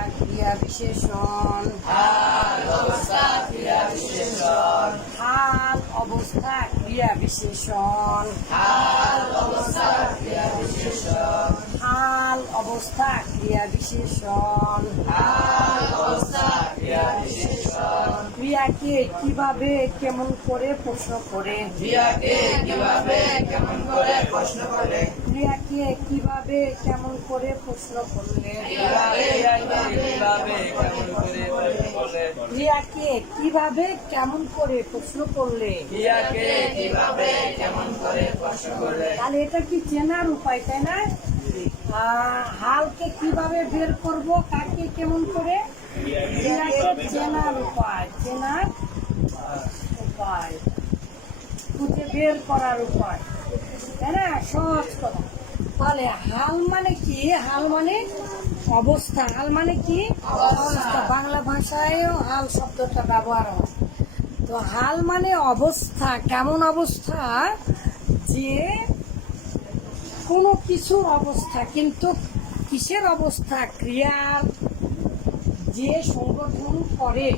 ক্রিয়া বিশেষণ। হাল অবস্থা ক্রিয়া বিশেষণ। হাল অবস্থা ক্রিয়া বিশেষণ। হাল অবস্থা ক্রিয়া বিশেষণ ক্রিয়াকে কীভাবে কেমন করে প্রশ্ন করে? ক্রিয়াকে কীভাবে কেমন করে প্রশ্ন করে কীভাবে কেমন করে প্রশ্ন করলে? কীভাবে কীভাবে কেমন করে প্রশ্ন করে ক্রিয়াকে কীভাবে কেমন করে প্রশ্ন করলে? কেমন করে প্রশ্ন তাহলে এটা কি চেনার উপায় তাই না? হালকে কীভাবে বের করব কাকে কেমন করে? খুঁজে বের করার উপায়। তাই না? সহজ কথা। হাল মানে কি? হাল মানে অবস্থা। হাল মানে কি? অবস্থা। বাংলা ভাষায়ও হাল শব্দটা ব্যবহার হয়। তো হাল মানে অবস্থা। কেমন অবস্থা? যে কোনো কিছুর অবস্থা। কিন্তু কিসের অবস্থা? ক্রিয়ার যে সংগঠন করে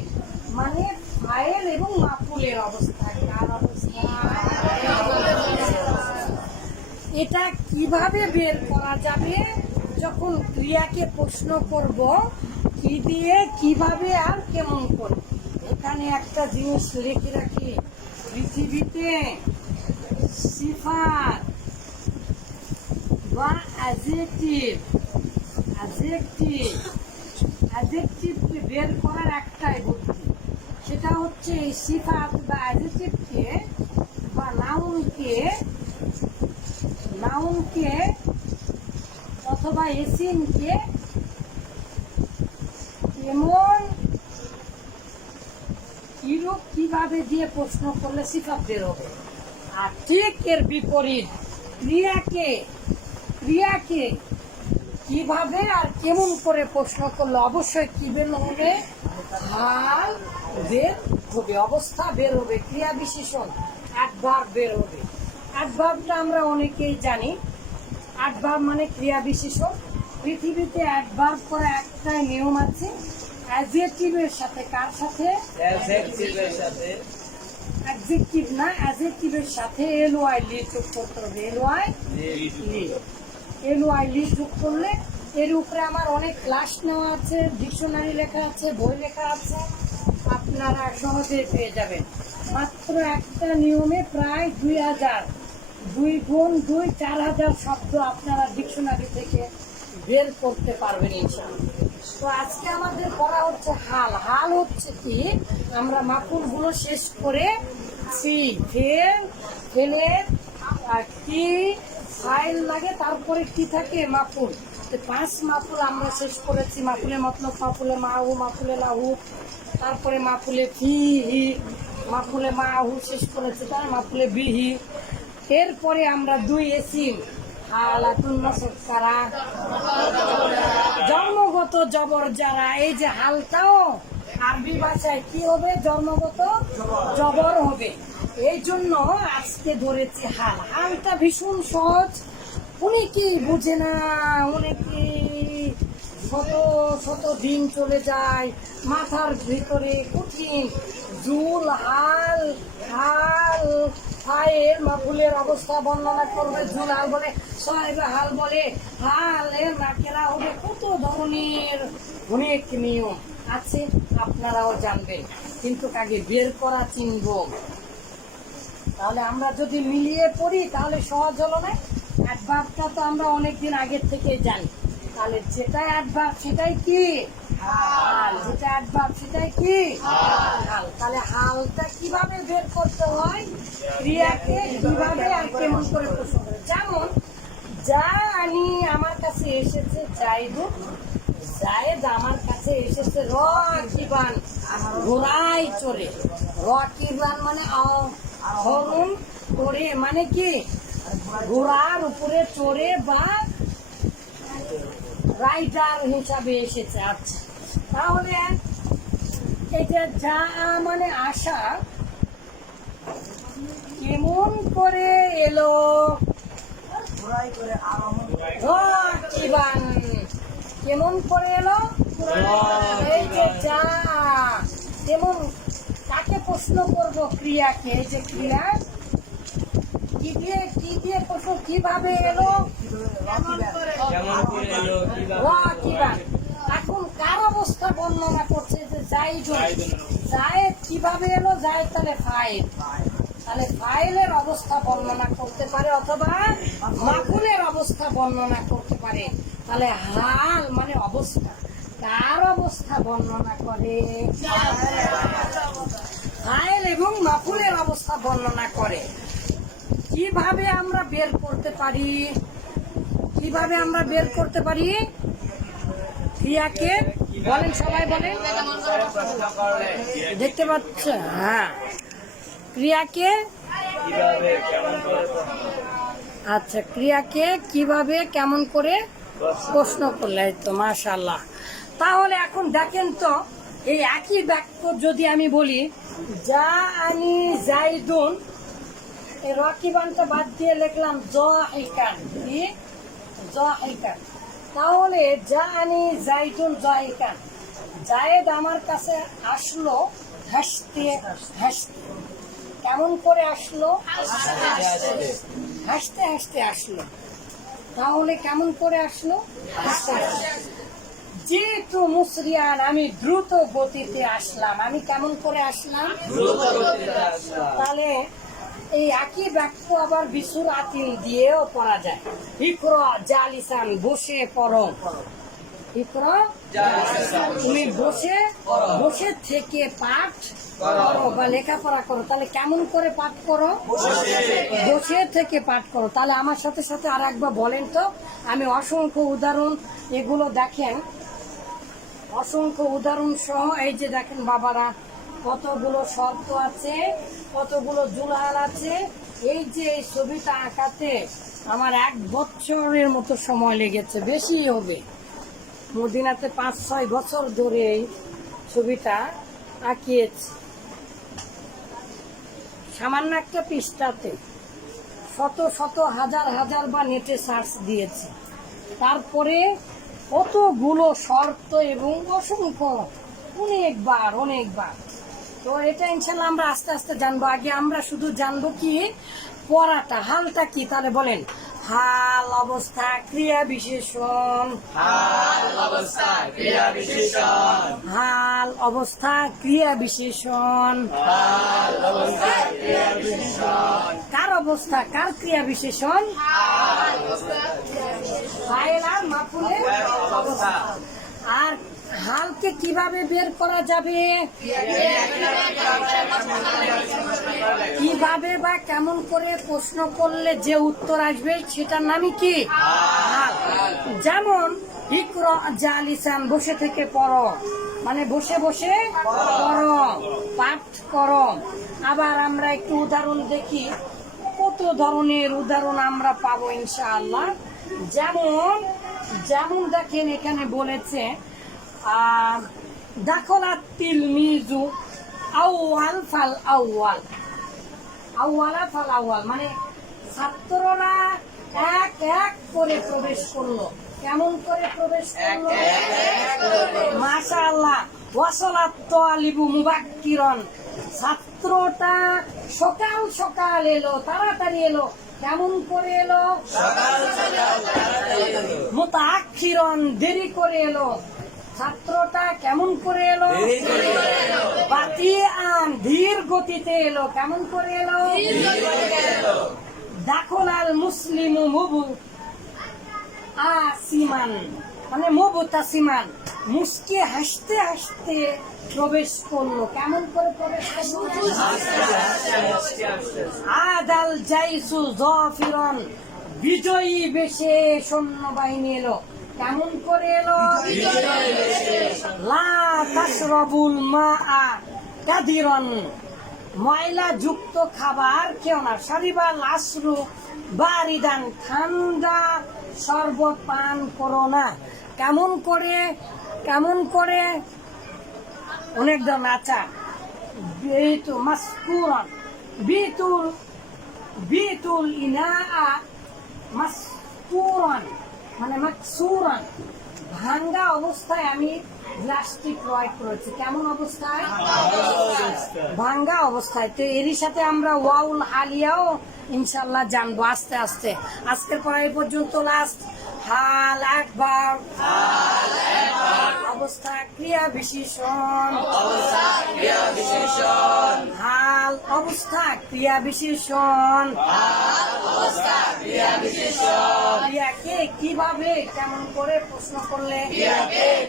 মানে ফাইল এবং মাপুলের অবস্থা? এটা কীভাবে বের করা যাবে? যখন ক্রিয়াকে প্রশ্ন করব, কি দিয়ে, কীভাবে আর কেমন করে? এখানে একটা জিনিস লিখে রাখি। পৃথিবীতে সিফাত বা অ্যাজেক্টিভ অ্যাজেক্টিভ অ্যাজেক্টিভকে বের করার একটাই বুদ্ধি সেটা হচ্ছে এই সিফাত বা অ্যাজেক্টিভকে বা নাউনকে নাউনকে অথবা এসিনকে এমন কিরূপ কীভাবে দিয়ে প্রশ্ন করলে সিফাত বেরোবে আর ঠিক এর বিপরীত ক্রিয়াকে ক্রিয়াকে কীভাবে আর কেমন করে প্রশ্ন করল? অবশ্যই কি বের হবে? হাল বের হবে অবস্থা বের হবে ক্রিয়া বিশেষণ একবার বের হবে। অ্যাডভার্বটা আমরা অনেকেই জানি অ্যাডভার্ব মানে ক্রিয়া বিশেষণ। পৃথিবীতে অ্যাডভার্ব করা একটাই নিয়ম আছে অ্যাজেটিভের সাথে কার সাথে? অ্যাডজেক্টিভের সাথে। অ্যাডজেক্টিভ না অ্যাজেক্টিভের সাথে এল ওয়াই লি যোগ করতে হবে এল ওয়াই লি এল ওয়াই লি যোগ করলে, এর উপরে আমার অনেক ক্লাস নেওয়া আছে ডিকশনারি লেখা আছে, বই লেখা আছে, আপনারা সহজে পেয়ে যাবেন। মাত্র একটা নিয়মে প্রায় দুই হাজার, দুই গুণ দুই, চার হাজার শব্দ আপনারা ডিকশনারি থেকে বের করতে পারবেন ইনশাআল্লাহ। তো আজকে আমাদের পড়া হচ্ছে হাল। হাল হচ্ছে কি? আমরা মাকুলগুলো শেষ করে সি ফেল, আর কি ফাইল লাগে, তারপরে কি থাকে? মাকুল পাঁচ মাকুল আমরা শেষ করেছি। মাকুলে মতলব মাকুলে মাহু মাকুলে লাহু, তারপরে মাকুলে ফি হি মাকুলে মাহু শেষ করেছি তার মাকুলে বিহি। এরপরে আমরা দুই এসিম, হালাতুন নসকারা জন্মগত জবর যারা, এই যে হালটাও আরবি ভাষায় কি হবে? জন্মগত জবর হবে। এই জন্য আজকে ধরেছি হাল। হালটা ভীষণ সহজ। অনেকেই বুঝে না, অনেকেই শত শত দিন চলে যায়, মাথার ভিতরে কঠিন জুল, হাল হাল ফায়ের মাফুলের অবস্থা বর্ণনা করবে, জুল, হাল বলে, সাহেব হাল বলে হাল এর নাকেরা হবে কত ধরনের? অনেক নিয়ম আছে, আপনারাও জানবেন। কিন্তু আগে বের করা চিনব? তাহলে আমরা যদি মিলিয়ে পড়ি, তাহলে সহজ হলো না অ্যাডভার্বটা তো আমরা অনেকদিন আগের থেকে জানি। তাহলে যেটা অ্যাডভার্ব সেটাই কি? হাল। যেটা অ্যাডভার্ব সেটাই কি? হাল। তাহলে হালটা কীভাবে বের করতে হয়? ক্রিয়াকে কীভাবে আর কেমন করে প্রশ্ন যেমন, যা আমি আমার কাছে এসেছে যাইব জায়েদ আমার কাছে এসেছে, র কিবান ঘোড়াই চড়ে। র কিবান মানে হরুন করে মানে কি? ঘোড়ার উপরে চড়ে বা রাইডার হিসাবে এসেছে। আচ্ছা তাহলে এই যে মানে আশা কেমন করে এলো? কেমন করে এলো? এই যে যা যেমন কাকে প্রশ্ন করব ক্রিয়াকে এই যে ক্রিয়া। কি দিয়ে কি দিয়ে প্রশ্ন কীভাবে এলো? এখন কার অবস্থা বর্ণনা করছে যে জাইদুন জায়েদ কীভাবে এলো জায়েদ তাহলে ফাইল তাহলে ফাইলের অবস্থা বর্ণনা করতে পারে অথবা মাকুলের অবস্থা বর্ণনা করতে পারে। তাহলে হাল মানে অবস্থা। অবস্থা বর্ণনা করে। ফাইল এবং মাকুলের অবস্থা বর্ণনা করে। কীভাবে আমরা বের করতে পারি? কীভাবে আমরা বের করতে পারি? ক্রিয়াকে বলেন সবাই, বলেন। দেখতে পাচ্ছ? হ্যাঁ। ক্রিয়াকে আচ্ছা ক্রিয়াকে কীভাবে কেমন করে প্রশ্ন করলে? তো মাশাল্লাহ তাহলে এখন দেখেন তো, এই একই বাক্য যদি আমি বলি, যা আমি জাইদুন এই রকিবানটা বাদ দিয়ে লিখলাম, জ কি? জ তাহলে, যা আমি জাইদুন জ ইকান জায়েদ আমার কাছে আসলো হাসতে হাসতে। কেমন করে আসলো? হাসতে হাসতে আসলো। তাহলে কেমন করে আসলো? হাসতে হাসতে। যেহেতু মুসরিয়ান আমি দ্রুত গতিতে আসলাম। আমি কেমন করে আসলাম? তাহলে এই একই বাক্য আবার বিশুর আতিল দিয়েও পড়া যায়। ইকর জালিসান বসে পড়ো। ইকর তুমি বসে বসে থেকে পাঠ করো বা লেখাপড়া করো। তাহলে কেমন করে পাঠ করো বসে থেকে পাঠ। করো। তাহলে আমার সাথে সাথে আর একবার বলেন তো। আমি অসংখ্য উদাহরণ এগুলো দেখেন। অসংখ্য উদাহরণ সহ এই যে দেখেন বাবারা, কতগুলো শর্ত আছে, কতগুলো জুলাল আছে। এই যে এই ছবিটা আঁকাতে আমার এক বছরের মতো সময় লেগেছে, বেশি হবে। মদিনাতে পাঁচ, ছয় বছর ধরে এই ছবিটা আঁকিয়েছি। সামান্য একটা পৃষ্ঠাতে শত শত, হাজার হাজার বা নেটে সার্চ দিয়েছি। তারপরে কতগুলো শর্ত এবং অসংখ্য। অনেকবার অনেকবার তো এটা ইনশাল্লাহ আমরা আস্তে আস্তে জানব। আগে আমরা শুধু জানব কি পড়াটা, হালটা কি, তাহলে বলেন। হাল অবস্থা ক্রিয়া বিশেষণ। হাল অবস্থা ক্রিয়া বিশেষণ। হাল অবস্থা? ক্রিয়া বিশেষণ? হাল অবস্থা ক্রিয়া বিশেষণ। কার অবস্থা কার ক্রিয়া বিশেষণ ফাইল আর মাফুলের অবস্থা। আর হালকে কীভাবে বের করা যাবে? কীভাবে বা কেমন করে প্রশ্ন করলে যে উত্তর আসবে সেটার নামই কি? যেমন, ইকর জালিসান বসে থেকে পড়ো। মানে বসে বসে পড়ো, পাঠ করো। আবার আমরা একটু উদাহরণ দেখি। কত ধরনের উদাহরণ আমরা পাবো ইনশাআল্লাহ? যেমন যেমন দেখেন এখানে বলেছে দাখলাত তিলমিজু আউয়াল ফাল আউয়াল আউয়ালা ফাল আউয়াল মানে ছাত্ররা এক এক করে প্রবেশ করল। কেমন করে প্রবেশ করল? মাশা আল্লাহ ওয়াসলাত তালিবু মুবাক্কিরন। ছাত্রটা সকাল সকাল এলো তাড়াতাড়ি এলো। কেমন করে এলো? মোতাক্ষিরন দেরি করে এলো। ছাত্রটা কেমন করে এলো? বাতি আন ধীর গতিতে এলো। কেমন করে এলো? দাখল আল মুসলিম মুবু আসিমান। মানে মবু তাসিমান। মুসকে হাসতে হাসতে প্রবেশ করল। কেমন করে প্রবেশ আদাল জাইসু জফিরন। বিজয়ী বেশে সৈন্যবাহিনী এলো। কেমন করে এলো? লা তাশরাবুল মা কাদিরন। ময়লা যুক্ত খাবার কেউ না সারিবা লাসরু বারিদান ঠান্ডা, শরবত পান করো না। কেমন করে কেমন করে? অনেক দাম আচ্ছা। বিতু, মাসকুরন। বিতুল বিতুল ইনা মাসকুরন। মানে মাকসুরন ভাঙ্গা অবস্থায় আমি গ্লাসটি ক্রয় করেছি। কেমন অবস্থায়? ভাঙ্গা অবস্থায়। তো এরই সাথে আমরা ওয়াউল হালিয়াও ইনশাল্লাহ জানব আস্তে আস্তে। আজকের পর এই পর্যন্ত লাস্ট হাল একবার। অবস্থা ক্রিয়া বিশেষণ। অবস্থা ক্রিয়া বিশেষণ। ক্রিয়া বিশেষণ ক্রিয়াকে কীভাবে কেমন করে প্রশ্ন করলে?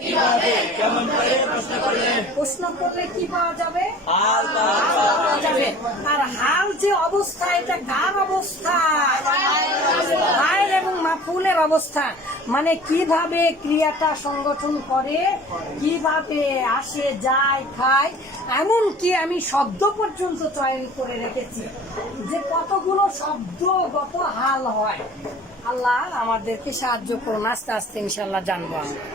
কীভাবে কেমন করে প্রশ্ন করলে? প্রশ্ন করলে কি পাওয়া যাবে? যাবে। আর হাল যে অবস্থা এটা কার অবস্থা। ফাইল এবং মাফুলের অবস্থা। মানে কীভাবে ক্রিয়াটা সংগঠন করে, কীভাবে আসে, যায়, খায় এমন কি আমি শব্দ পর্যন্ত চয়ন করে রেখেছি যে কতগুলো শব্দগত হাল হয়। আল্লাহ আমাদেরকে সাহায্য করুন, আস্তে আস্তে ইনশাল্লাহ জানব আমরা।